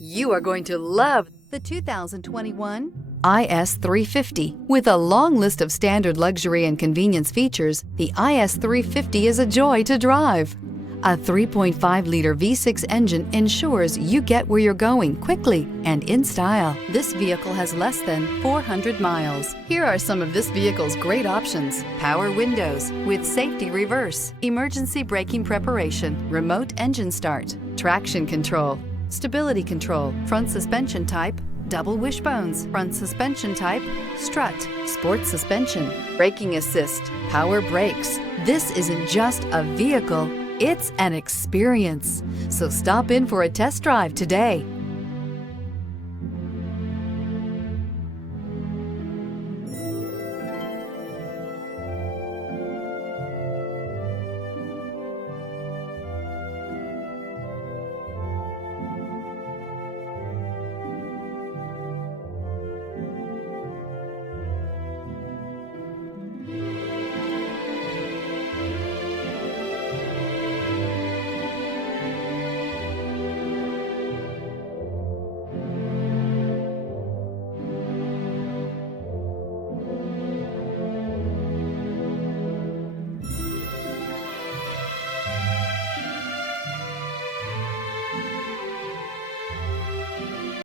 You are going to love the 2021 IS350. With a long list of standard luxury and convenience features, the IS350 is a joy to drive. A 3.5-liter V6 engine ensures you get where you're going quickly and in style. This vehicle has less than 400 miles. Here are some of this vehicle's great options: power windows with safety reverse, emergency braking preparation, remote engine start, traction control, stability control, front suspension type, double wishbones, front suspension type, strut, sport suspension, braking assist, power brakes. This isn't just a vehicle, it's an experience. So stop in for a test drive today.